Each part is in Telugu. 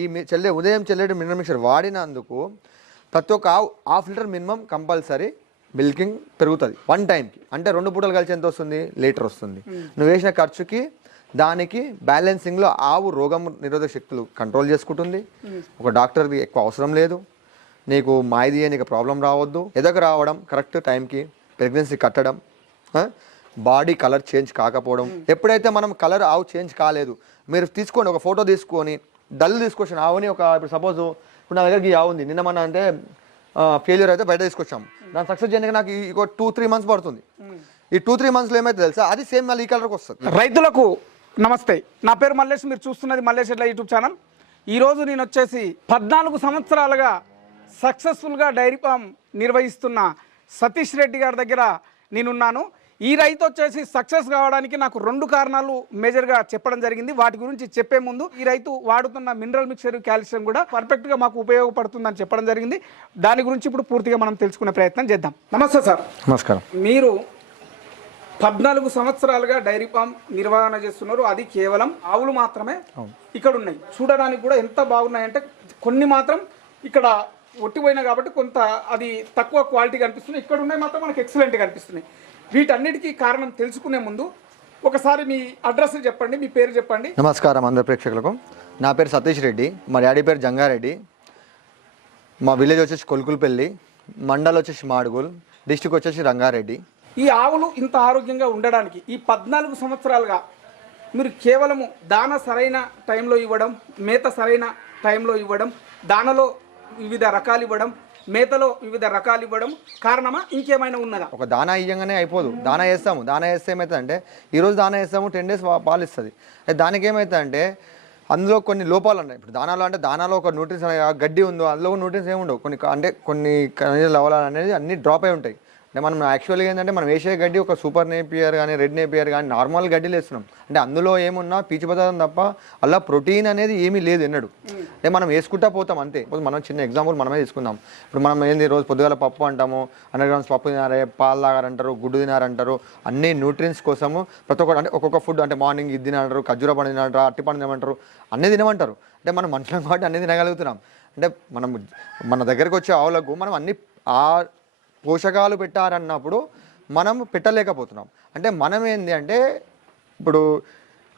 ఈ చెల్లె ఉదయం చెల్లెడు మినరల్ మిక్చర్ వాడినందుకు ప్రతి ఒక్క ఆవు half litre minimum compulsory milking పెరుగుతుంది. వన్ టైంకి. అంటే రెండు పూటలు కలిసి ఎంత వస్తుంది? లీటర్ వస్తుంది. నువ్వు వేసిన ఖర్చుకి దానికి బ్యాలెన్సింగ్లో ఆవు రోగం నిరోధక శక్తులు కంట్రోల్ చేసుకుంటుంది. ఒక డాక్టర్ది ఎక్కువ అవసరం లేదు. నీకు మాయిది నీకు ప్రాబ్లం రావద్దు. ఎదకు రావడం కరెక్ట్ టైంకి ప్రెగ్నెన్సీ కట్టడం బాడీ కలర్ చేంజ్ కాకపోవడం. ఎప్పుడైతే మనం కలర్ ఆవు చేంజ్ కాలేదు మీరు తీసుకోండి ఒక ఫోటో తీసుకొని డల్ తీసుకొచ్చిన ఆవుని ఒక ఇప్పుడు సపోజ్ ఇప్పుడు నా దగ్గరికి ఆవు ఉంది. నిన్న మన అంటే ఫెయిల్యూర్ అయితే బయట తీసుకొచ్చాం. దాని సక్సెస్ చేయడానికి నాకు ఇంకో టూ త్రీ మంత్స్ పడుతుంది. ఈ టూ త్రీ మంత్స్లో ఏమైతే తెలుసా? అది సేమ్ మళ్ళీ ఈ కలర్కి వస్తుంది. రైతులకు నమస్తే. నా పేరు మల్లేష్. మీరు చూస్తున్నది మల్లేష్ ఎట్లా యూట్యూబ్ ఛానల్. ఈరోజు నేను వచ్చేసి పద్నాలుగు సంవత్సరాలుగా సక్సెస్ఫుల్గా డైరీ ఫామ్ నిర్వహిస్తున్న సతీష్ రెడ్డి గారి దగ్గర నేనున్నాను. ఈ రైతు వచ్చేసి సక్సెస్ కావడానికి నాకు రెండు కారణాలు మేజర్గా చెప్పడం జరిగింది. వాటి గురించి చెప్పే ముందు ఈ రైతు వాడుతున్న మినరల్ మిక్చర్ కాల్షియం కూడా పర్ఫెక్ట్గా మాకు ఉపయోగపడుతుందని చెప్పడం జరిగింది. దాని గురించి ఇప్పుడు పూర్తిగా మనం తెలుసుకునే ప్రయత్నం చేద్దాం. నమస్తే సార్. నమస్కారం. మీరు పద్నాలుగు సంవత్సరాలుగా డైరీ ఫామ్ నిర్వహణ చేస్తున్నారు. అది కేవలం ఆవులు మాత్రమే ఇక్కడ ఉన్నాయి చూడడానికి కూడా ఎంత బాగున్నాయంటే కొన్ని మాత్రం ఇక్కడ ఒట్టిపోయినాయి కాబట్టి కొంత అది తక్కువ క్వాలిటీ కనిపిస్తుంది. ఇక్కడ ఉన్నాయి మాత్రం మనకి ఎక్సలెంట్ కనిపిస్తున్నాయి. వీటన్నిటికీ కారణం తెలుసుకునే ముందు ఒకసారి మీ అడ్రస్ చెప్పండి మీ పేరు చెప్పండి. నమస్కారం అందరు ప్రేక్షకులకు. నా పేరు సతీష్ రెడ్డి మా డాడీ పేరు జంగారెడ్డి. మా విలేజ్ వచ్చేసి కొలుకులపల్లి మండల్ వచ్చేసి మాడుగుల్ డిస్టిక్ వచ్చేసి రంగారెడ్డి. ఈ ఆవులు ఇంత ఆరోగ్యంగా ఉండడానికి ఈ పద్నాలుగు సంవత్సరాలుగా మీరు కేవలము దాన సరైన టైంలో ఇవ్వడం మేత సరైన టైంలో ఇవ్వడం దానలో వివిధ రకాలు ఇవ్వడం మేతలో వివిధ రకాలు ఇవ్వడం కారణమా? ఇంకేమైనా ఉన్నదా? ఒక దానా ఇయ్యంగానే అయిపోదు. దానా వేస్తాము. దానా వేస్తే ఏమవుతుందంటే ఈరోజు దానా వేస్తాము టెన్ డేస్ పాలు ఇస్తుంది అయితే దానికి ఏమవుతుందంటే అందులో కొన్ని లోపాలు ఉన్నాయి. ఇప్పుడు దానాలో అంటే దానాలో ఒక న్యూట్రిన్స్ గడ్డి ఉందో అందులో న్యూట్రిన్స్ ఏమి ఉండవు కొన్ని అంటే కొన్ని ఖనిజ లవణాలు అనేది అన్ని డ్రాప్ అయి ఉంటాయి. అంటే మనం యాక్చువల్గా ఏంటంటే మనం వేసే గడ్డి ఒక సూపర్ నేపియర్ కానీ రెడ్ నేపియర్ కానీ నార్మల్ గడ్డిలు వేస్తున్నాం. అంటే అందులో ఏమున్నా పీచు పదార్థం తప్ప అలా ప్రోటీన్ అనేది ఏమీ లేదు ఎన్నడు. అంటే మనం వేసుకుంటా పోతాం అంతే. మనం చిన్న ఎగ్జాంపుల్ మనమే తీసుకుందాం. ఇప్పుడు మనం ఏంది రోజు పొద్దుగాల పప్పు అంటాము హండ్రెడ్ గ్రామ్స్ పప్పు తినారే పాలు తాగారంటారు గుడ్డు తినారంటారు అన్ని న్యూట్రియన్స్ కోసము ప్రతి ఒక్కటి అంటే ఒక్కొక్క ఫుడ్ అంటే మార్నింగ్ ఇది తినంటారు ఖర్జూర పండు తినంటారు అట్టి పండు తినమంటారు అన్నీ తినమంటారు. అంటే మనం మనుషులం కాబట్టి అన్నీ తినగలుగుతున్నాం. అంటే మనం మన దగ్గరకు వచ్చే ఆవులకు మనం అన్ని ఆ పోషకాలు పెట్టారన్నప్పుడు మనం పెట్టలేకపోతున్నాం. అంటే మనం ఏంది అంటే ఇప్పుడు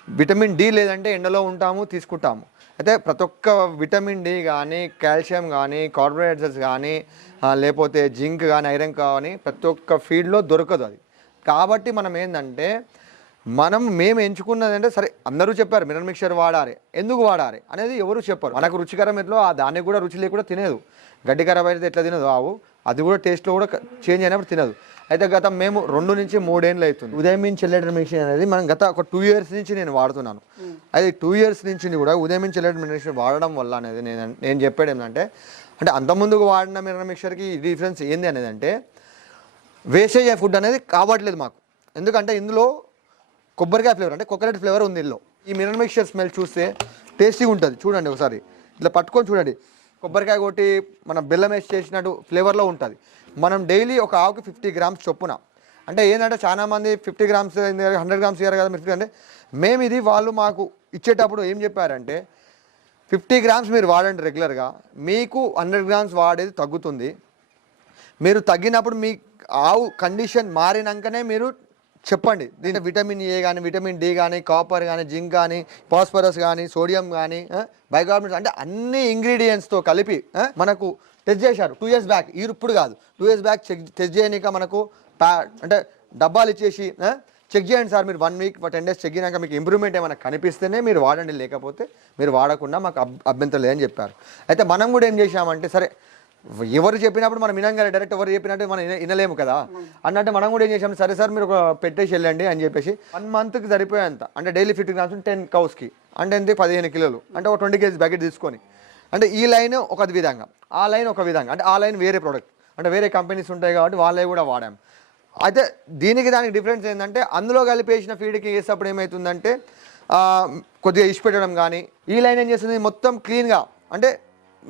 విటమిన్ డి లేదంటే ఎండలో ఉంటాము తీసుకుంటాము. అయితే ప్రతి ఒక్క విటమిన్ డి కానీ కాల్షియం కానీ కార్బోహైడ్రేట్స్ కానీ లేకపోతే జింక్ కానీ ఐరన్ కానీ ప్రతి ఒక్క ఫీడ్లో దొరకదు అది. కాబట్టి మనం ఏంటంటే మనం మేము ఎంచుకున్నది అంటే సరే అందరూ చెప్పారు మినరల్ మిక్చర్ వాడాలి. ఎందుకు వాడాలి? అనేది ఎవరు చెప్పరు. మనకు రుచికరం ఎట్లో ఆ దానికి కూడా రుచి లేకుండా తినేదు. గడ్డి ఖరాబ్ అయితే ఎట్లా తినదు? ఆవు. అది కూడా టేస్ట్లో కూడా చేంజ్ అయినప్పుడు తినదు. అయితే గత మేము రెండు నుంచి మూడేళ్ళు అవుతుంది ఉదయం నుంచి చెల్లెటర్ మిషన్ అనేది మనం గత ఒక టూ ఇయర్స్ నుంచి నేను వాడుతున్నాను. అది టూ ఇయర్స్ నుంచి కూడా ఉదయం నుంచి చెల్లెటర్ మిషన్ వాడడం వల్ల అనేది నేను నేను చెప్పాడు ఏంటంటే అంటే అంతకుముందుకు వాడిన మినరల్ మిక్చర్కి డిఫరెన్స్ ఏంది అనేది అంటే వేస్టేజ్ ఫుడ్ అనేది కావట్లేదు మాకు. ఎందుకంటే ఇందులో కొబ్బరికాయ ఫ్లేవర్ అంటే కోకోనట్ ఫ్లేవర్ ఉంది ఇందులో. ఈ మినరల్ మిక్చర్ స్మెల్ చూస్తే టేస్టీగా ఉంటుంది చూడండి ఒకసారి. ఇట్లా పట్టుకొని చూడండి. కొబ్బరికాయ కొట్టి మన బెల్లం వేసి చేసినట్టు ఫ్లేవర్లో ఉంటుంది. మనం డైలీ ఒక ఆవుకి ఫిఫ్టీ గ్రామ్స్ చొప్పున. అంటే ఏంటంటే చాలామంది ఫిఫ్టీ గ్రామ్స్ హండ్రెడ్ గ్రామ్స్ ఇయ్యారు కదా మీరు అంటే మేము ఇది వాళ్ళు మాకు ఇచ్చేటప్పుడు ఏం చెప్పారంటే ఫిఫ్టీ గ్రామ్స్ మీరు వాడండి రెగ్యులర్గా మీకు హండ్రెడ్ గ్రామ్స్ వాడేది తగ్గుతుంది. మీరు తగ్గినప్పుడు మీ ఆవు కండిషన్ మారినాకనే మీరు చెప్పండి. దీంట్లో విటమిన్ ఏ కానీ విటమిన్ డి కానీ కాపర్ కానీ జింక్ కానీ ఫాస్ఫరస్ కానీ సోడియం కానీ బైకార్బోనేట్స్ అంటే అన్ని ఇంగ్రీడియంట్స్తో కలిపి మనకు టెస్ట్ చేశారు. టూ ఇయర్స్ బ్యాక్ ఇప్పుడు కాదు. Two years back check test చేయనిక మనకు ప్యా అంటే డబ్బాలు ఇచ్చేసి చెక్ చేయండి సార్. మీరు one week ten days check చేయడానికి మీకు ఇంప్రూవ్మెంట్ ఏమైనా కనిపిస్తేనే మీరు వాడండి. లేకపోతే మీరు వాడకుండా మాకు అబ్ అభ్యంతరం లేదని చెప్పారు. అయితే మనం కూడా ఏం చేశామంటే సరే ఎవరు చెప్పినప్పుడు మనం వినం కదా డైరెక్ట్ ఎవరు చెప్పినట్టు మనం వినలేము కదా. అన్నట్టు మనం కూడా ఏం చేసాం సరే సార్ మీరు ఒక పెట్టేసి వెళ్ళండి అని చెప్పేసి వన్ మంత్కి సరిపోయేంత. అంటే డైలీ ఫిఫ్టీ గ్రామ్స్ టెన్ కౌస్కి అంటే ఎంత? పదిహేను కిలోలు. అంటే ఒక ట్వంటీ కేజీ ప్యాకెట్ తీసుకొని. అంటే ఈ లైన్ ఒక విధంగా. ఆ లైన్ ఒక విధంగా. అంటే ఆ లైన్ వేరే ప్రోడక్ట్ అంటే వేరే కంపెనీస్ ఉంటాయి కాబట్టి వాళ్ళే కూడా వాడాం. అయితే దీనికి దానికి డిఫరెన్స్ ఏంటంటే అందులో కలిపేసిన ఫీడ్కి వేసేటప్పుడు ఏమవుతుందంటే కొద్దిగా ఇష్ట పెట్టడం కానీ ఈ లైన్ ఏం చేస్తుంది? మొత్తం క్లీన్గా అంటే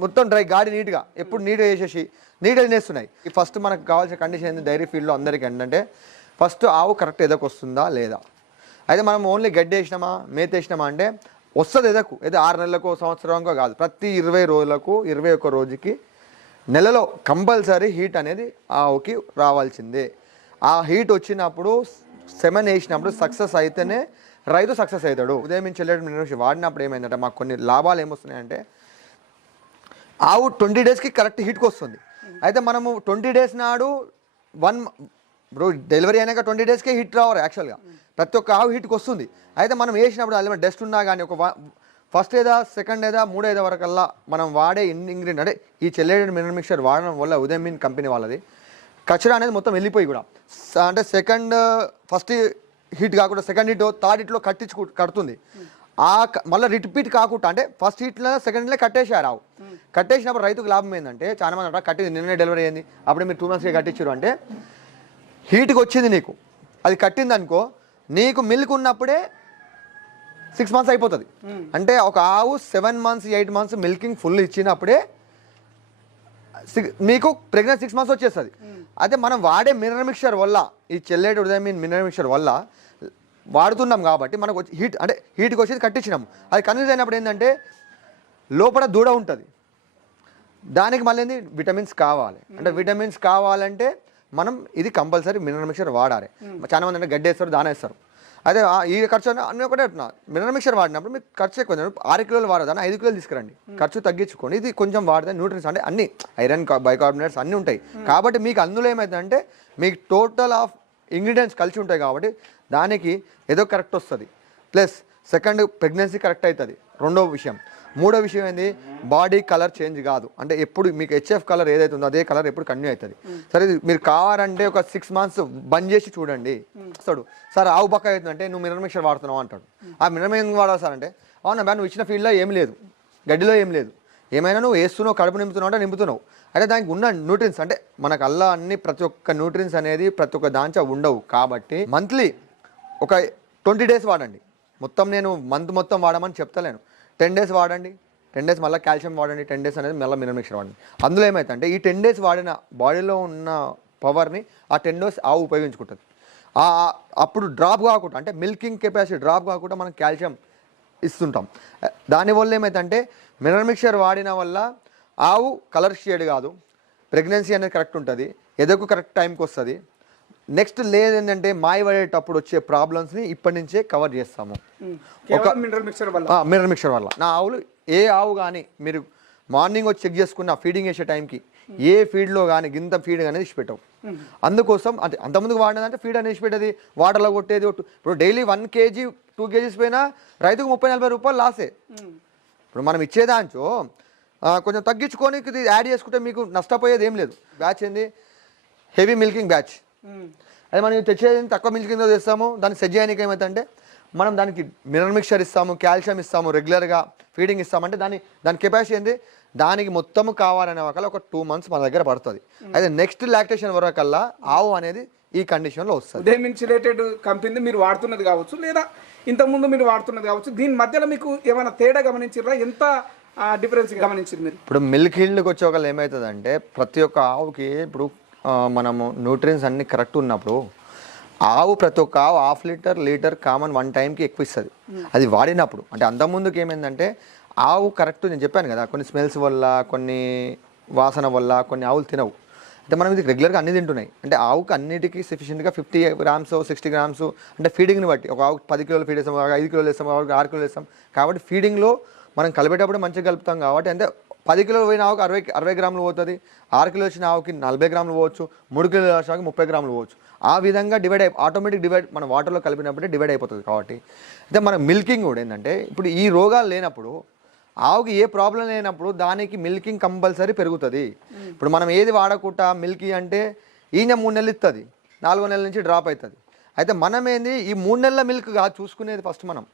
మొత్తం డ్రై గాడి నీట్గా ఎప్పుడు నీట్గా వేసేసి నీట్గా తినేస్తున్నాయి ఈ ఫస్ట్ మనకు కావాల్సిన కండిషన్ ఏంది? డైరీ ఫీల్డ్లో అందరికీ ఏంటంటే ఫస్ట్ ఆవు కరెక్ట్ ఎదకొస్తుందా లేదా? అయితే మనం ఓన్లీ గడ్డి వేసినామా మేత వేసినామా అంటే వస్తుంది ఎదకు. ఏదో ఆరు నెలలకు సంవత్సరంకో కాదు ప్రతి ఇరవై రోజులకు ఇరవై ఒక్క రోజుకి నెలలో కంపల్సరీ హీట్ అనేది ఆవుకి రావాల్సిందే. ఆ హీట్ వచ్చినప్పుడు సెమెన్ వేసినప్పుడు సక్సెస్ అయితేనే రైతు సక్సెస్ అవుతాడు. ఉదయం నుంచి వెళ్ళడం వాడినప్పుడు ఏమైందంటే మాకు కొన్ని లాభాలు ఏమొస్తున్నాయంటే ఆవు ట్వంటీ డేస్కి కరెక్ట్ హీట్కి వస్తుంది. అయితే మనము ట్వంటీ డేస్ నాడు వన్ బ్రో డెలివరీ అయినాక ట్వంటీ డేస్కే హిట్ రావాలి యాక్చువల్గా. ప్రతి ఒక్క ఆవు హీట్కి వస్తుంది. అయితే మనం వేసినప్పుడు అది డస్ట్ ఉన్నా కానీ ఒక ఫస్ట్ ఏదా సెకండ్ ఏదా మూడో ఏదా వరకల్లా మనం వాడే ఇన్ ఇంగ్రీడియంట్ అంటే ఈ చెల్లెడ మినరల్ మిక్చర్ వాడడం వల్ల ఉదయం మీన్ కంపెనీ వాళ్ళది. కచరా అనేది మొత్తం వెళ్ళిపోయి కూడా. అంటే సెకండ్ ఫస్ట్ హీట్ కాకుండా సెకండ్ హీట్ థర్డ్ హీట్లో కట్టించు కడుతుంది. ఆ మళ్ళీ రిపీట్ కాకుండా అంటే ఫస్ట్ హీట్లో సెకండ్ హీట్లో కట్టేశారు ఆవు. కట్టేసినప్పుడు రైతుకు లాభం ఏంటంటే చాలా మంది అంటారు కట్టింది నిన్నే డెలివరీ అయింది అప్పుడు మీరు టూ మంత్స్కి కట్టించారు అంటే హీట్కి వచ్చింది నీకు. అది కట్టింది అనుకో నీకు మిల్క్ ఉన్నప్పుడే సిక్స్ మంత్స్ అయిపోతుంది. అంటే ఒక ఆవు seven months eight months milking full ఇచ్చినప్పుడే మీకు ప్రెగ్నెంట్ సిక్స్ మంత్స్ వచ్చేస్తుంది. అయితే మనం వాడే మినరల్ మిక్చర్ వల్ల ఈ చెల్లేటి ఉదయం మీన్ మినరల్ మిక్చర్ వల్ల వాడుతున్నాం కాబట్టి మనకు హీట్ అంటే హీట్కి వచ్చేది కట్టించినాం. అది కన్ఫ్యూజ్ అయినప్పుడు ఏంటంటే లోపల దూడ ఉంటుంది. దానికి మళ్ళీ ఏంది? విటమిన్స్ కావాలి. అంటే విటమిన్స్ కావాలంటే మనం ఇది కంపల్సరీ మినరల్ మిక్చర్ వాడాలి. చాలా మంది అంటే గడ్డి వేస్తారు దాన వేస్తారు. అదే ఈ ఖర్చు అన్న- ఒకటే అంటున్నా. మినరల్ మిక్చర్ వాడినప్పుడు మీకు ఖర్చు ఎక్కువ. ఆరు కిలోలు వాడదాన్ని ఐదు కిలోలు తీసుకురండి. ఖర్చు తగ్గించుకోండి. ఇది కొంచెం వాడితే న్యూట్రియన్స్ అంటే అన్ని ఐరన్ బైకార్బోనేట్స్ అన్నీ ఉంటాయి. కాబట్టి మీకు అందులో ఏమైందంటే మీకు టోటల్ ఆఫ్ ఇంగ్రీడియంట్స్ కలిసి ఉంటాయి కాబట్టి దానికి ఏదో కరెక్ట్ వస్తుంది. ప్లస్ సెకండ్ ప్రెగ్నెన్సీ కరెక్ట్ అవుతుంది రెండో విషయం. మూడో విషయం ఏంది? బాడీ కలర్ చేంజ్ కాదు. అంటే ఎప్పుడు మీకు హెచ్ఎఫ్ కలర్ ఏదైతే ఉందో అదే కలర్ ఎప్పుడు కంటిన్యూ అవుతుంది సరే ఇది మీరు కావాలంటే ఒక సిక్స్ మంత్స్ బంద్ చేసి చూడండి. వస్తాడు. సార్ ఆవు పక్క అవుతుందంటే నువ్వు మినరల్ మిక్చర్ వాడుతున్నావు అంటాడు. ఆ మినరల్ ఎందుకు వాడాలి సార్ అంటే అవునా బా నువ్వు ఇచ్చిన ఫీల్డ్లో ఏం లేదు. గడ్డిలో ఏం లేదు. ఏమైనా నువ్వు వేస్తున్నావు కడుపు నింపుతున్నావు అంటే నింపుతున్నావు. అంటే దానికి ఉన్న న్యూట్రియన్స్ అంటే మనకు అల్లా అన్ని ప్రతి ఒక్క న్యూట్రియన్స్ అనేది ప్రతి ఒక్క దాంచా ఉండవు. కాబట్టి మంత్లీ ఒక ట్వంటీ డేస్ వాడండి. మొత్తం నేను మంత్ మొత్తం వాడమని చెప్తలేను. టెన్ డేస్ వాడండి. టెన్ డేస్ మళ్ళీ కాల్షియం వాడండి. టెన్ డేస్ అనేది మళ్ళీ మినరల్ మిక్చర్ వాడండి. అందులో ఏమైతుందంటే ఈ టెన్ డేస్ వాడిన బాడీలో ఉన్న పవర్ని ఆ టెన్ డేస్ ఆవు ఉపయోగించుకుంటుంది. ఆ అప్పుడు డ్రాప్ కాకుండా అంటే మిల్కింగ్ కెపాసిటీ డ్రాప్ కాకుండా మనం కాల్షియం ఇస్తుంటాం. దానివల్ల ఏమైందంటే మినరల్ మిక్చర్ వాడిన వల్ల ఆవు కలర్ షేడ్ కాదు. ప్రెగ్నెన్సీ అనేది కరెక్ట్ ఉంటుంది. ఎదకు కరెక్ట్ టైంకి వస్తుంది. నెక్స్ట్ లేదేంటంటే మాయ పడేటప్పుడు వచ్చే ప్రాబ్లమ్స్ని ఇప్పటి నుంచే కవర్ చేస్తాము. కేవలం మినరల్ మిక్చర్ వల్ల. మినరల్ మిక్చర్ వల్ల. నా ఆవులు ఏ ఆవు కానీ మీరు మార్నింగ్ వచ్చి చెక్ చేసుకున్న ఫీడింగ్ వేసే టైంకి ఏ ఫీడ్లో కానీ గింత ఫీడ్ అనేది ఇచ్చిపెట్టవు అందుకోసం అంటే అంతకుముందుకు వాడినదంటే ఫీడ్ అనేది ఇచ్చిపెట్టేది వాటర్లో కొట్టేది ఇప్పుడు daily one kg two kgs పోయినా రైతుకు ముప్పై నలభై రూపాయలు లాసే ఇప్పుడు మనం ఇచ్చేదాంచో కొంచెం తగ్గించుకొని యాడ్ చేసుకుంటే మీకు నష్టపోయేది ఏం లేదు. బ్యాచ్ ఏంది? హెవీ మిల్కింగ్ బ్యాచ్ అది మనం తెచ్చేది తక్కువ మిల్కింగ్తో తెస్తాము దాన్ని సెట్ చేయడానికి ఏమవుతుందంటే మనం దానికి మినరల్ మిక్చర్ ఇస్తాము కాల్షియం ఇస్తాము రెగ్యులర్గా ఫీడింగ్ ఇస్తామంటే దాని దాని కెపాసిటీ ఏంది? దానికి మొత్తము కావాలనే ఒకళ్ళ ఒక టూ మంత్స్ మన దగ్గర పడుతుంది. అయితే నెక్స్ట్ లాక్టేషన్ వరకల్లా ఆవు అనేది ఈ కండిషన్లో వస్తుంది. ఉదయం ఇన్సులేటెడ్ కంపెనీ మీరు వాడుతున్నది కావచ్చు లేదా ఇంతకుముందు మీరు వాడుతున్నది కావచ్చు దీని మధ్యలో మీకు ఏమైనా తేడా గమనించారా ఎంత డిఫరెన్స్ గమనించింది మీరు? ఇప్పుడు మిల్క్ హీల్డ్కి వచ్చే ఒకళ్ళు ఏమవుతుందంటే ప్రతి ఒక్క ఆవుకి ఇప్పుడు మనము న్యూట్రియన్స్ అన్నీ కరెక్ట్ ఉన్నప్పుడు ఆవు ప్రతి ఒక్క ఆవు half litre litre common one టైంకి ఎక్కువ ఇస్తుంది. అది వాడినప్పుడు. అంటే అంతకుముందుకు ఏమైందంటే ఆవు కరెక్ట్ నేను చెప్పాను కదా కొన్ని స్మెల్స్ వల్ల కొన్ని వాసన వల్ల కొన్ని ఆవులు తినవు. అంటే మనం ఇది రెగ్యులర్గా అన్ని తింటున్నాయి. అంటే ఆవుకి అన్నిటికీ సఫిషియెంట్గా ఫిఫ్టీ గ్రామ్స్ సిక్స్టీ గ్రామ్స్ అంటే ఫీడింగ్ని బట్టి. ఒక ఆవుకి పది కిలోలు ఫీడ్ వేస్తాం ఐదు కిలోలు వేస్తాం ఆరు కిలోలు వేస్తాం కాబట్టి ఫీడింగ్లో మనం కలిపేటప్పుడు మంచిగా కలుపుతాం కాబట్టి అంటే పది కిలోలు పోయిన ఆవుకి అరవై అరవై గ్రాములు పోతుంది. ఆరు కిలో వచ్చిన ఆవుకి నలభై గ్రాములు పోవచ్చు. మూడు కిలోలు వచ్చిన ఆవుకి ముప్పై గ్రాములు పోవచ్చు. ఆ విధంగా డివైడ్ అయి ఆటోమేటిక్ డివైడ్ మన వాటర్లో కలిపినప్పుడే డివైడ్ అయిపోతుంది కాబట్టి. అయితే మన మిల్కింగ్ కూడా ఏంటంటే ఇప్పుడు ఈ రోగాలు లేనప్పుడు ఆవుకి ఏ ప్రాబ్లం లేనప్పుడు దానికి మిల్కింగ్ కంపల్సరీ పెరుగుతుంది. ఇప్పుడు మనం ఏది వాడకుండా మిల్కీ అంటే ఈయన మూడు నెలలు ఇస్తుంది నాలుగో నెలల నుంచి డ్రాప్ అవుతుంది అయితే మనం ఏంది ఈ మూడు నెలల మిల్క్ కాదు చూసుకునేది ఫస్ట్ మనం.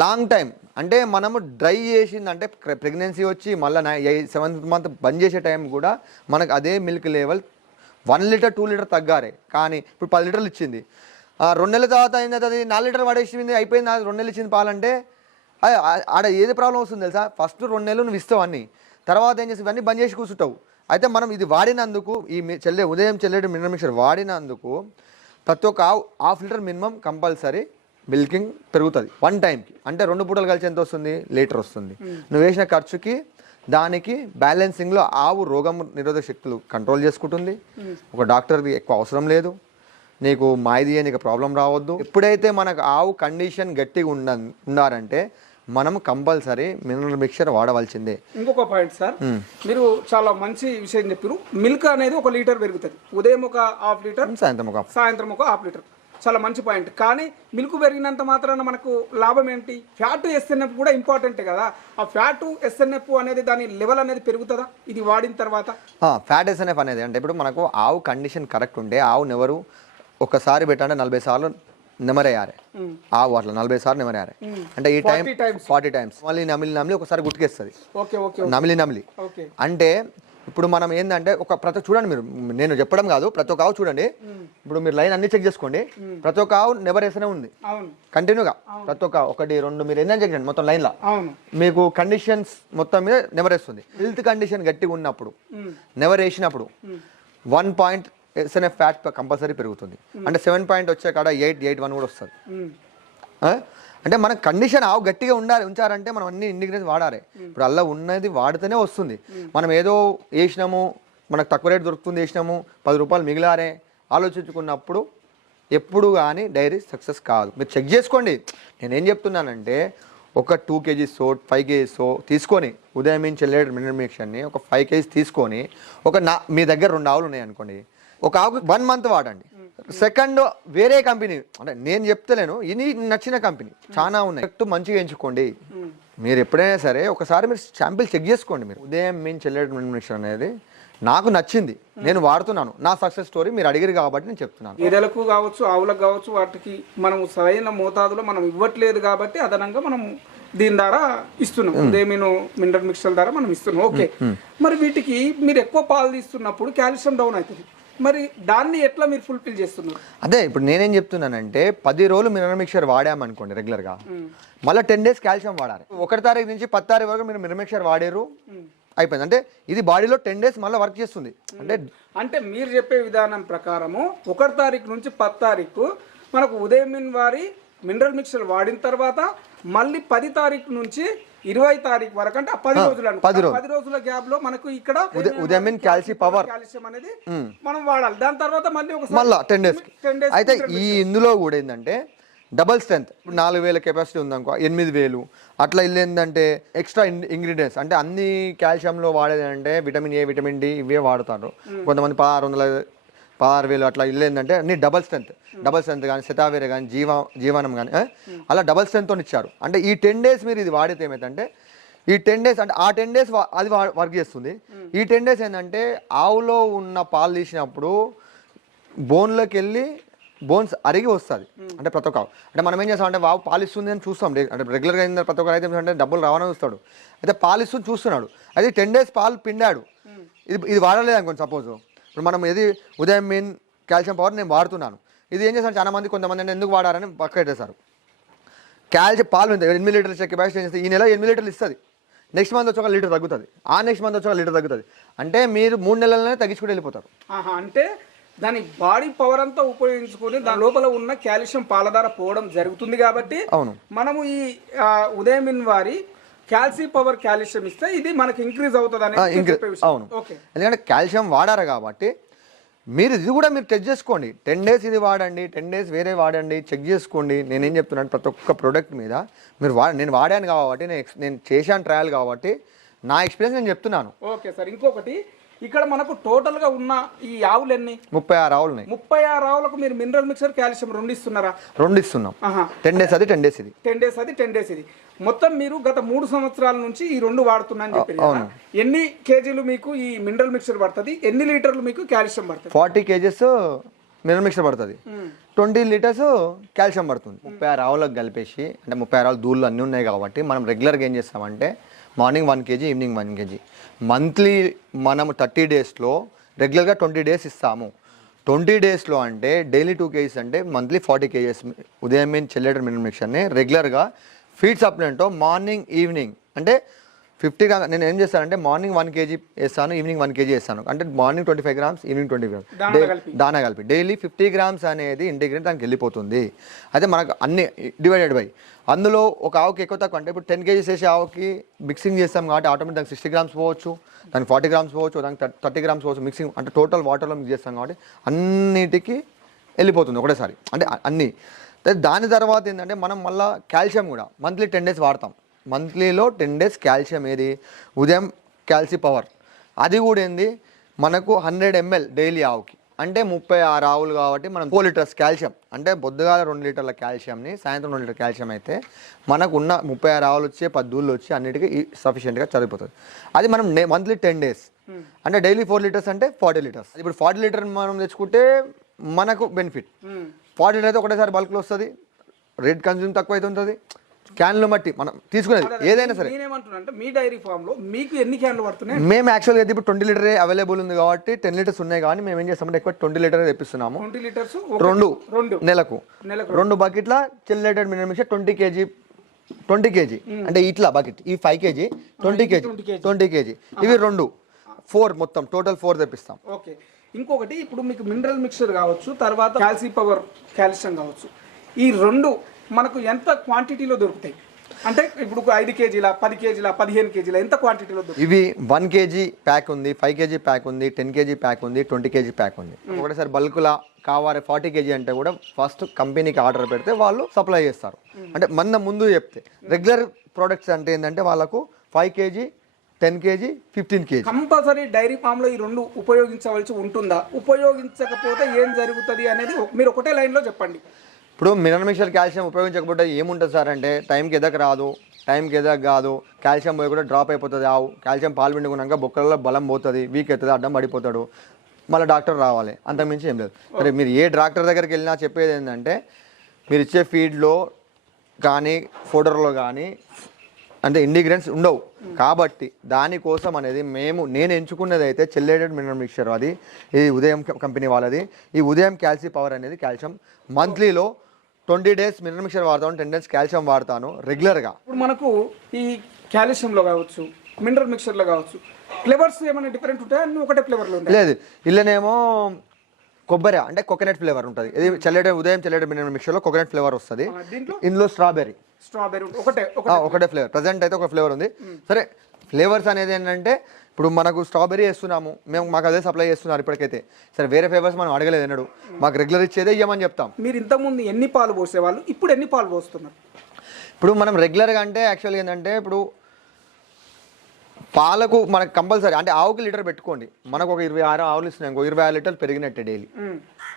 లాంగ్ టైం అంటే మనము డ్రై చేసిందంటే ప్రెగ్నెన్సీ వచ్చి మళ్ళీ సెవెంత్ మంత్ బంద్ చేసే టైం కూడా మనకు అదే milk level one litre two litre తగ్గారే. కానీ ఇప్పుడు పది లీటర్లు ఇచ్చింది. రెండు నెలల తర్వాత అయింది అది నాలుగు లీటర్ పడేసింది అయిపోయింది రెండు నెలలు ఇచ్చింది పాలంటే ఆడ ఏది ప్రాబ్లం వస్తుంది తెలుసా? ఫస్ట్ రెండు నెలలు నువ్వు ఇస్తావు అన్నీ. తర్వాత ఏం చేసి ఇవన్నీ బంద్ చేసి కూర్చుంటావు. అయితే మనం ఇది వాడినందుకు ఈ చెల్లె ఉదయం చెల్లెడు మినరల్ మిక్చర్ వాడినందుకు ప్రతి ఒక్క half litre minimum compulsory milking పెరుగుతుంది. వన్ టైంకి అంటే రెండు పూటలు కలిసి ఎంత వస్తుంది? లీటర్ వస్తుంది. నువ్వు వేసిన ఖర్చుకి దానికి బ్యాలెన్సింగ్లో ఆవు రోగం నిరోధక శక్తులు కంట్రోల్ చేసుకుంటుంది. ఒక డాక్టర్ది ఎక్కువ అవసరం లేదు. నీకు మాయిది నీకు ప్రాబ్లం రావద్దు. ఎప్పుడైతే మనకు ఆవు కండిషన్ గట్టిగా ఉండ ఉన్నారంటే మనం కంపల్సరీ మినరల్ మిక్చర్ వాడవలసిందే. ఇంకొక పాయింట్ సార్. మీరు చాలా మంచి విషయం చెప్పారు మిల్క్ అనేది ఒక లీటర్ పెరుగుతుంది. ఉదయం ఒక హాఫ్ లీటర్ సాయంత్రం ఒక సాయంత్రం ఒక హాఫ్ లీటర్. చాలా మంచి పాయింట్ కానీ మిల్క్ పెరిగినంత మాత్రాన మనకు లాభం ఏంటి? ఫ్యాట్ ఎస్ఎన్ఎఫ్ కూడా ఇంపార్టెంటే కదా. ఆ ఫ్యాట్ ఎస్ఎన్ఎఫ్ అనేది దాని లెవెల్ అనేది పెరుగుతుందా? ఇది వాడిన తర్వాత? ఫ్యాట్ ఎస్ఎన్ఎఫ్ అనేది అంటే ఇప్పుడు మనకు ఆవు కండిషన్ కరెక్ట్ ఉంటే ఆవు నెవరు ఒకసారి పెట్టంటే నలభై సార్లు నెమరేయాలి. ఆవు అట్లా నలభై సార్లు నెమరేయాలి. అంటే ఈ టైం 40 times. ఫార్టీ టైమ్స్ మళ్ళీ నమిలి నమిలి ఒకసారి గుట్టుకేస్తుంది నమిలి నమిలి. అంటే ఇప్పుడు మనం ఏంటంటే ఒక ప్రతి చూడండి మీరు నేను చెప్పడం కాదు ప్రతి ఒక్క ఆవు చూడండి. ఇప్పుడు మీరు లైన్ అన్ని చెక్ చేసుకోండి. ప్రతి ఒక్క ఆవు నెవర్ వేస్తూనే ఉంది. కంటిన్యూగా ప్రతి ఒక్క ఒకటి రెండు మీరు ఎన్ని చెక్ చేయండి మొత్తం లైన్లో. మీకు కండిషన్స్ మొత్తం మీద నెవర్ వేస్తుంది. హెల్త్ కండిషన్ గట్టిగా ఉన్నప్పుడు నెవర్ వేసినప్పుడు one point SNF fat compulsory పెరుగుతుంది. అంటే సెవెన్ పాయింట్ వచ్చే కాడ ఎయిట్ ఎయిట్ వన్ కూడా వస్తుంది? అంటే మన కండిషన్ ఆవు గట్టిగా ఉండాలి ఉంచారంటే మనం అన్ని ఇండిగ్రెన్స్ వాడాలి. ఇప్పుడు అలా ఉన్నది వాడితేనే వస్తుంది. మనం ఏదో వేసినాము మనకు తక్కువ రేట్ దొరుకుతుంది వేసినాము పది రూపాయలు మిగిలారే ఆలోచించుకున్నప్పుడు ఎప్పుడు కానీ డైరీ సక్సెస్ కాదు. మీరు చెక్ చేసుకోండి. నేనేం చెప్తున్నానంటే ఒక టూ కేజీస్ ఫైవ్ కేజీస్ తీసుకొని ఉదయం నుంచి వెళ్ళే మినరల్ మిక్షన్ని ఒక ఫైవ్ కేజీస్ తీసుకొని ఒక నా మీ దగ్గర రెండు ఆవులు ఉన్నాయి అనుకోండి ఒక ఆవుకి వన్ మంత్ వాడండి. సెకండ్ వేరే కంపెనీ. అంటే నేను చెప్తలేను ఇది నచ్చిన కంపెనీ. చాలా ఉన్నాయి. Product మంచిగా ఎంచుకోండి. మీరు ఎప్పుడైనా సరే ఒకసారి మీరు శాంపిల్ చెక్ చేసుకోండి మీరు. ఉదయం మేము మిక్చర్ అనేది నాకు నచ్చింది. నేను వాడుతున్నాను. నా సక్సెస్ స్టోరీ మీరు అడిగారు కాబట్టి నేను చెప్తున్నాను. గేదెలకు కావచ్చు ఆవులకు కావచ్చు వాటికి మనం సరైన మోతాదులో మనం ఇవ్వట్లేదు కాబట్టి అదనంగా మనం దీని ద్వారా ఇస్తున్నాం. ఉదయమీను మినరల్ మిక్చర్ ద్వారా మనం ఇస్తున్నాం. ఓకే. మరి వీటికి మీరు ఎక్కువ పాలు తీస్తున్నప్పుడు కాల్షియం డౌన్ అవుతుంది. మరి దాన్ని ఎట్లా మీరు ఫుల్ఫిల్ చేస్తున్నారు? అదే ఇప్పుడు నేనేం చెప్తున్నానంటే పది రోజులు మినరల్ మిక్చర్ వాడామనుకోండి రెగ్యులర్గా. మళ్ళీ టెన్ డేస్ కాల్షియం వాడాలి. ఒకటి తారీఖు నుంచి పది తారీఖు వరకు మీరు మినరల్ మిక్చర్ వాడారు అయిపోయింది. అంటే ఇది బాడీలో టెన్ డేస్ మళ్ళీ వర్క్ చేస్తుంది. అంటే అంటే మీరు చెప్పే విధానం ప్రకారము ఒకటి తారీఖు నుంచి పది తారీఖు మనకు ఉదయం వారి మినరల్ మిక్చర్ వాడిన తర్వాత మళ్ళీ పది తారీఖు నుంచి ఇరవై తారీఖు వరకు అంటే పది రోజులు. పది పది రోజుల గ్యాప్లో మనకు ఇక్కడ ఉదయం మీన్ కాల్షియం పవర్ కాల్షియం అనేది మనం వాడాలి. దాని తర్వాత మళ్ళీ ఒకసారి మళ్ళా టెన్ డేస్ టెన్ డేస్ అయితే ఈ ఇందులో కూడా ఏంటంటే డబల్ స్ట్రెంత్ ఇప్పుడు నాలుగు వేల కెపాసిటీ ఉందనుకో ఎనిమిది వేలు. అట్లా ఇల్లు ఏంటంటే ఎక్స్ట్రా ఇంగ్రీడియంట్స్ అంటే అన్ని కాల్షియంలో వాడేది అంటే విటమిన్ ఏ విటమిన్ డి ఇవే వాడతారు. కొంతమంది పదహారు వందల పదహారు వేలు అట్లా ఇల్లు ఏంటంటే అన్ని డబల్ స్ట్రెంత్ డబల్ స్ట్రెంత్ కానీ శతావేరే కానీ జీవా జీవనం కానీ అలా డబల్ స్ట్రెంత్తో ఇచ్చారు. అంటే ఈ టెన్ డేస్ మీరు ఇది వాడితే ఏమైందంటే ఈ టెన్ డేస్ అంటే ఆ టెన్ డేస్ అది వా- వర్క్ చేస్తుంది. ఈ టెన్ డేస్ ఏంటంటే ఆవులో ఉన్న పాలు తీసినప్పుడు బోన్లోకి వెళ్ళి బోన్స్ అరిగి వస్తుంది. అంటే ప్రతి ఒక్క ఆవు. అంటే మనం ఏం చేస్తాం అంటే వావు పాలిస్తుంది అని చూస్తాం. అంటే రెగ్యులర్గా అయిన ప్రతి ఒక్కరు అయితే అంటే డబ్బులు రావాలని చూస్తాడు. అయితే పాలిస్తుంది చూస్తున్నాడు. అయితే టెన్ డేస్ పాలు పిండాడు. ఇది ఇది వాడలేదు అనుకోండి సపోజ్ ఇప్పుడు మనం ఇది ఉదయం మెయిన్ కాల్షియం పవర్ నేను వాడుతున్నాను. ఇది ఏం చేస్తాను చాలా మంది కొంతమంది అంటే ఎందుకు వాడారని పక్క పెట్టేశారు. కాల్షియం పాలు ఉంది ఎనిమిది లీటర్లు ఇచ్చే కెపాసిటీ చేస్తే ఈ నెల ఎనిమిది లీటర్లు ఇస్తుంది. నెక్స్ట్ మంత్ వచ్చి ఒక లీటర్ తగ్గుతుంది. ఆ నెక్స్ట్ మంత్ వచ్చి ఒక లీటర్ తగ్గుతుంది. అంటే మీరు మూడు నెలలనే తగ్గించుకుంటూ వెళ్ళిపోతారు. అంటే దాని బాడీ పవర్ అంతా ఉపయోగించుకొని దాని లోపల ఉన్న కాల్షియం పాల ద్వారా పోవడం జరుగుతుంది కాబట్టి అవును. మనము ఈ ఉదయం వారి కాల్షియం పవర్ కాల్షియం ఇస్తే ఇది మనకి ఇంక్రీజ్ అవుతుంది. అవును. ఓకే. ఎందుకంటే కాల్షియం వాడారు కాబట్టి మీరు ఇది కూడా మీరు టెస్ట్ చేసుకోండి. టెన్ డేస్ ఇది వాడండి టెన్ డేస్ వేరే వాడండి చెక్ చేసుకోండి. నేనేం చెప్తున్నాను ప్రతి ఒక్క ప్రోడక్ట్ మీద మీరు వా నేను వాడాను కాబట్టి నేను నేను చేశాను ట్రయల్ కాబట్టి నా ఎక్స్పీరియన్స్ నేను చెప్తున్నాను. Okay sir. ఇంకొకటి ఇక్కడ మనకు టోటల్గా ఉన్న ఈ ఆవులు ఎన్ని? ముప్పై ఆరు ఆవులు ఉన్నాయి. ముప్పై ఆరు ఆవులకు మీరు మినరల్ మిక్సర్ కాల్షియం రెండు ఇస్తున్నారా రెండు ఇస్తున్నాం టెన్ డేస్ అది టెన్ డేస్ ఇది. టెన్ డేస్ అది టెన్ డేస్ ఇది. మొత్తం మీరు గత మూడు సంవత్సరాల నుంచి ఈ రెండు వాడుతున్నారని చెప్పారు కదా. ఎన్ని కేజీలు మీకు ఈ మినరల్ మిక్చర్ పడుతుంది? ఎన్ని లీటర్లు మీకు కాల్షియం పడుతుంది? ఫార్టీ కేజెస్ మినరల్ మిక్సర్ పడుతుంది. ట్వంటీ లీటర్స్ కాల్షియం పడుతుంది. ముప్పై ఆరు ఆవులకు కలిపేసి అంటే ముప్పై ఆరు ఆవులు దూళ్ళు అన్నీ ఉన్నాయి కాబట్టి మనం రెగ్యులర్గా ఏం చేస్తామంటే morning one kg evening one kg. Monthly మనం థర్టీ డేస్లో రెగ్యులర్గా ట్వంటీ డేస్ ఇస్తాము. ట్వంటీ డేస్లో అంటే డైలీ టూ కేజీస్ అంటే మంత్లీ ఫార్టీ కేజీస్. ఉదయం మీద చెల్లేటర్ మినరల్ మిక్చర్ని రెగ్యులర్గా ఫీడ్ సప్లిమెంట్తో మార్నింగ్ ఈవినింగ్ అంటే ఫిఫ్టీ గ్రామ్స్ నేను ఏం చేస్తానంటే మార్నింగ్ వన్ కేజీ వేస్తాను ఈవినింగ్ వన్ కేజీ వేస్తాను. అంటే morning twenty five grams evening twenty grams. దానా కలిపి. డైలీ ఫిఫ్టీ గ్రామ్స్ అనేది ఇంటిగ్రేట్ దానికి వెళ్ళిపోతుంది. అయితే మనకు అన్ని డివైడెడ్ బై. అందులో ఒక ఆవుకి ఎక్కువ తక్కువ అంటే ఇప్పుడు టెన్ కేజీస్ వేసే ఆవుకి మిక్సింగ్ చేస్తాం కాబట్టి ఆటోమేటిక్ దానికి సిక్స్టీ గ్రామ్స్ పోవచ్చు దానికి ఫార్టీ గ్రామ్స్ పోవచ్చు దానికి థర్టీ గ్రామ్స్ పోవచ్చు మిక్సింగ్. అంటే టోటల్ వాటర్లో మిక్స్ చేస్తాం కాబట్టి అన్నిటికీ వెళ్ళిపోతుంది ఒకటేసారి. అంటే అన్ని. దాని తర్వాత ఏంటంటే మనం మళ్ళీ కాల్షియం కూడా మంత్లీ టెన్ డేస్ వాడతాం. మంత్లీలో టెన్ డేస్ కాల్షియం ఏది? ఉదయం కాల్షియం పవర్ అది కూడా ఏంది? మనకు హండ్రెడ్ ఎంఎల్ డైలీ ఆవుకి. అంటే ముప్పై ఆరు ఆవులు కాబట్టి మనం ఫోర్ లీటర్స్ కాల్షియం అంటే పొద్దుగాల రెండు లీటర్ల కాల్షియంని సాయంత్రం రెండు లీటర్ కాల్షియం అయితే మనకు ఉన్న ముప్పై ఆరు ఆవులు వచ్చి పది దూళ్ళు వచ్చి అన్నిటికీ సఫిషియెంట్గా చదివిపోతుంది. అది మనం మంత్లీ టెన్ డేస్ అంటే డైలీ ఫోర్ లీటర్స్ అంటే ఫార్టీ లీటర్స్ ఇప్పుడు ఫార్టీ లీటర్ మనం తెచ్చుకుంటే మనకు బెనిఫిట్ ఫార్టీ అయితే ఒకటేసారి బల్క్లో వస్తుంది. రేట్ కన్జ్యూమ్ తక్కువ ఉంటుంది. క్యాన్లు బట్టి మనం తీసుకునేది. ఏదైనా సరే. నేనేమంటున్నా మీ డైరీ ఫామ్లో మీకు ఎన్ని క్యాన్లు పడుతున్నాయి? మేము యాక్చువల్గా అయితే ఇప్పుడు ట్వంటీ లీటర్ అవైలబుల్ ఉంది కాబట్టి టెన్ లీటర్స్ ఉన్నాయి కానీ మేము ఏం చేస్తామంటే ఎక్కువ ట్వంటీ లీటర్ తెప్పిస్తున్నాము. ట్వంటీ లీటర్స్ రెండు. రెండు. నెలకు. రెండు. బకెట్ల chelated minimum twenty kg twenty kg అంటే ఇట్లా బకెట్ ఈ five kg twenty kg 20 kg. Twenty kg ఇవి రెండు. ఫోర్ మొత్తం టోటల్ ఫోర్ తెప్పిస్తాం. ఓకే. ఇంకొకటి ఇప్పుడు మీకు మినరల్ మిక్చర్ కావచ్చు తర్వాత కాల్సీ పవర్ కాల్షియం కావచ్చు. ఈ రెండు మనకు ఎంత క్వాంటిటీలో దొరుకుతాయి? అంటే ఇప్పుడు ఐదు కేజీల పది కేజీల పదిహేను కేజీల ఎంత క్వాంటిటీలో ఇవి వన్ కేజీ ప్యాక్ ఉంది ఫైవ్ కేజీ ప్యాక్ ఉంది టెన్ కేజీ ప్యాక్ ఉంది ట్వంటీ కేజీ ప్యాక్ ఉంది. ఒకటేసారి బల్క్లా కావాలి ఫార్టీ కేజీ అంటే కూడా ఫస్ట్ కంపెనీకి ఆర్డర్ పెడితే వాళ్ళు సప్లై చేస్తారు. అంటే మన ముందు చెప్తే రెగ్యులర్ ప్రోడక్ట్స్ అంటే ఏంటంటే వాళ్ళకు five kg ten kg fifteen kg. Compulsory dairy ఫామ్లో ఈ రెండు ఉపయోగించవలసి ఉంటుందా? ఉపయోగించకపోతే ఏం జరుగుతుంది అనేది మీరు ఒకటే లైన్లో చెప్పండి. ఇప్పుడు మినరల్ మిక్చర్ కాల్షియం ఉపయోగించకపోతే ఏముంటుంది సార్ అంటే టైంకి ఎదక రాదు టైంకి ఎదక కాదు కాల్షియం పోయి కూడా డ్రాప్ అయిపోతుంది ఆవు. కాల్షియం పాలు పిండుకున్నాక బొక్కలలో బలం పోతుంది వీక్ అవుతుంది అడ్డం పడిపోతాడు. మళ్ళీ డాక్టర్ రావాలి అంతకుమించి ఏం లేదు. సరే మీరు ఏ డాక్టర్ దగ్గరికి వెళ్ళినా చెప్పేది ఏంటంటే మీరు ఇచ్చే ఫీడ్లో కానీ ఫోడర్లో కానీ అంటే ఇండిగ్రెంట్స్ ఉండవు. కాబట్టి దానికోసం అనేది మేము నేను ఎంచుకున్నది అయితే చెల్లేటెడ్ మినరల్ మిక్చర్. అది ఇది ఉదయం కంపెనీ వాళ్ళది. ఈ ఉదయం కాల్షియం పవర్ అనేది కాల్షియం. మంత్లీలో ట్వంటీ డేస్ మినరల్ మిక్చర్ వాడతాను టెన్ డేస్ కాల్షియం వాడతాను రెగ్యులర్గా. ఇప్పుడు మనకు ఈ కాల్షియంలో కావచ్చు మినరల్ మిక్చర్లో కావచ్చు ఫ్లేవర్స్ ఏమైనా డిఫరెంట్ ఉంటాయా? అన్ని ఒకటే ఫ్లేవర్లో లేదు. ఇల్లనేమో కొబ్బరి అంటే కోకోనట్ ఫ్లేవర్ ఉంటుంది. ఇది చల్లటి ఉదయం చల్లటి మినరల్ మిక్చర్లో కోకోనట్ ఫ్లేవర్ వస్తుంది. ఇందులో స్ట్రాబెర్రీ స్ట్రాబెర్రీ ఒకటే ఒకటే ఫ్లేవర్ ప్రజెంట్ అయితే ఒక ఫ్లేవర్ ఉంది. సరే ఫ్లేవర్స్ అనేది ఏంటంటే ఇప్పుడు మనకు స్ట్రాబెరీ వేస్తున్నాము. మేము మాకు అదే సప్లై చేస్తున్నారు ఇప్పటికైతే. సరే వేరే ఫ్లేవర్స్ మనం అడగలేదు అన్నాడు మాకు రెగ్యులర్ ఇచ్చేదే ఇవ్వమని చెప్తాం. మీరు ఇంతకుముందు ఎన్ని పాలు పోసేవాళ్ళు? ఇప్పుడు ఎన్ని పాలు పోస్తున్నారు? ఇప్పుడు మనం రెగ్యులర్గా అంటే యాక్చువల్గా ఏంటంటే ఇప్పుడు పాలకు మనకు కంపల్సరీ అంటే ఆవుకి లీటర్ పెట్టుకోండి. మనకు ఒక ఇరవై ఆరు ఆవులు ఇస్తున్నాయి ఇంకో ఇరవై ఆరు లీటర్లు పెరిగినట్టే డైలీ.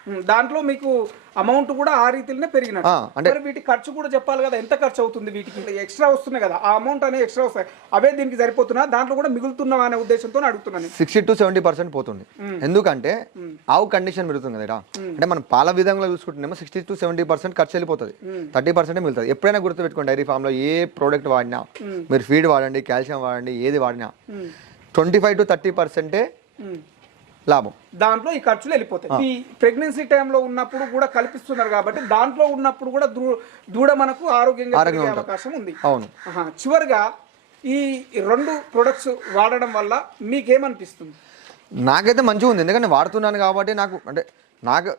దాంట్లో మీకు అమౌంట్ కూడా ఆ రీతిలోనే పెరిగినట్టు. అంటే- వీటి ఖర్చు కూడా చెప్పాలి కదా ఎంత ఖర్చు అవుతుంది వీటికి? ఎక్స్ట్రా వస్తున్నాయి కదా ఆ అమౌంట్ అనేది ఎక్స్ట్రా వస్తాయి. అవే దీనికి సరిపోతున్నా దాంట్లో కూడా మిగులుతున్నావా అనే ఉద్దేశంతో అడుగుతున్నాను నేను. సిక్స్టీ టు సెవెంటీ పర్సెంట్ పోతుంది. ఎందుకంటే ఆవు కండిషన్ పెరుగుతుంది కదా అంటే మనం పాల విధంగా చూసుకుంటున్నామో సిక్స్టీ టు సెవెంటీ పర్సెంట్ ఖర్చు వెళ్ళిపోతుంది. థర్టీ పర్సెంట్ మిగులుతుంది. ఎప్పుడైనా గుర్తుపెట్టుకోండి డైరీ ఫామ్లో ఏ ప్రోడక్ట్ వాడినా మీరు ఫీడ్ వాడండి కాల్షియం వాడండి ఏది వాడినా ట్వంటీ ఫైవ్ టు థర్టీ పర్సెంటే. లాభం. దాంట్లో ఈ ఖర్చులు వెళ్ళిపోతాయి. ఈ ప్రెగ్నెన్సీ టైంలో ఉన్నప్పుడు కూడా కల్పిస్తున్నారు కాబట్టి దాంట్లో ఉన్నప్పుడు కూడా దూడ మనకు ఆరోగ్యంగా. అవకాశం ఉంది. అవును. చివరిగా ఈ రెండు ప్రొడక్ట్స్ వాడడం వల్ల మీకేమనిపిస్తుంది? నాకైతే మంచిగా ఉంది. ఎందుకంటే వాడుతున్నాను కాబట్టి నాకు అంటే నాకు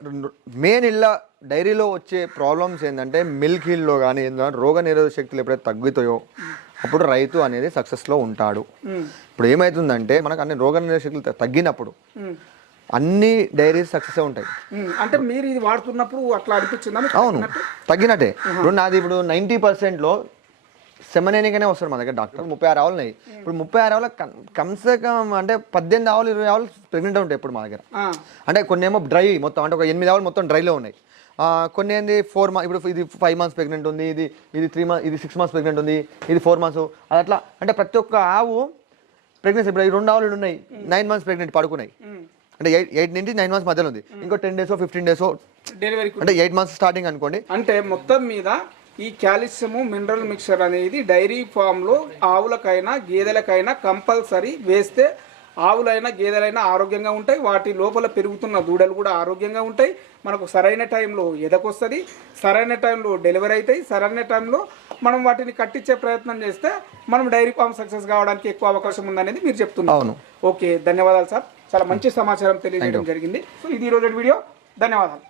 మెయిన్ ఇళ్ళ డైరీలో వచ్చే ప్రాబ్లమ్స్ ఏంటంటే మిల్క్ హీల్లో కానీ ఏంటంటే రోగ నిరోధక శక్తులు ఎప్పుడైతే తగ్గుతాయో అప్పుడు రైతు అనేది సక్సెస్లో ఉంటాడు. ఇప్పుడు ఏమవుతుందంటే మనకు అన్ని రోగ నిరోధక శక్తులు త- తగ్గినప్పుడు. అన్ని డైరీస్ సక్సెస్ ఉంటాయి. అంటే మీరు ఇది వాడుతున్నప్పుడు అట్లా అనిపించిందా అవును తగ్గినట్టు? ఇప్పుడు నాది ఇప్పుడు నైంటీ పర్సెంట్లో సెమనేనికనే వస్తారు మా దగ్గర డాక్టర్ ముప్పై ఆరు ఆవులు ఉన్నాయి ఇప్పుడు ముప్పై ఆరు ఆవుల కమ్సే కమ్ అంటే పద్దెనిమిది ఆవులు ఇరవై ఆవులు ప్రెగ్నెంట్ ఉంటాయి ఇప్పుడు మా దగ్గర. అంటే కొన్ని ఏమో డ్రై మొత్తం అంటే ఒక ఎనిమిది ఆవులు మొత్తం డ్రైలో ఉన్నాయి కొన్ని ఏంది ఫోర్ మంత్ ఇప్పుడు ఇది ఫైవ్ మంత్స్ ప్రెగ్నెంట్ ఉంది ఇది ఇది త్రీ మంత్ ఇది సిక్స్ మంత్స్ ప్రెగ్నెంట్ ఉంది ఇది ఫోర్ మంత్స్ అది అట్లా అంటే ప్రతి ఒక్క ఆవు ప్రెగ్నెన్సీ ఇప్పుడు ఈ రెండు ఆవులు ఉన్నాయి? నైన్ మంత్స్ ప్రెగ్నెంట్ పడుకున్నాయి. అంటే ఎయిట్ ఎయిట్ నుంచి నైన్ మంత్స్ మధ్యలో ఉంది. ఇంకో టెన్ డేస్ ఫిఫ్టీన్ డేస్ డెలివరీకి అంటే ఎయిట్ మంత్స్ స్టార్టింగ్ అనుకోండి. అంటే మొత్తం మీద ఈ కాల్షియము మినరల్ మిక్చర్ అనేది డైరీ ఫామ్లో ఆవులకైనా గేదెలకైనా కంపల్సరీ వేస్తే ఆవులైనా గేదెలైనా ఆరోగ్యంగా ఉంటాయి. వాటి లోపల పెరుగుతున్న దూడలు కూడా ఆరోగ్యంగా ఉంటాయి. మనకు సరైన టైంలో ఎదకొస్తుంది. సరైన టైంలో డెలివరీ అవుతాయి. సరైన టైంలో మనం వాటిని కట్టించే ప్రయత్నం చేస్తే మనం డైరీ ఫామ్ సక్సెస్ కావడానికి ఎక్కువ అవకాశం ఉందనేది మీరు చెప్తున్నారు. అవును. ఓకే ధన్యవాదాలు సార్. చాలా మంచి సమాచారం తెలియజేయడం జరిగింది. సో ఇది ఈ రోజు వీడియో. ధన్యవాదాలు.